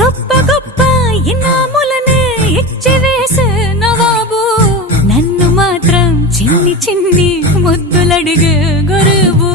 గొప్ప గొప్ప ఇనాములనే ఇచ్చి వేసే నవాబు నన్ను మాత్రం చిన్ని చిన్ని ముద్దులడిగే గురువు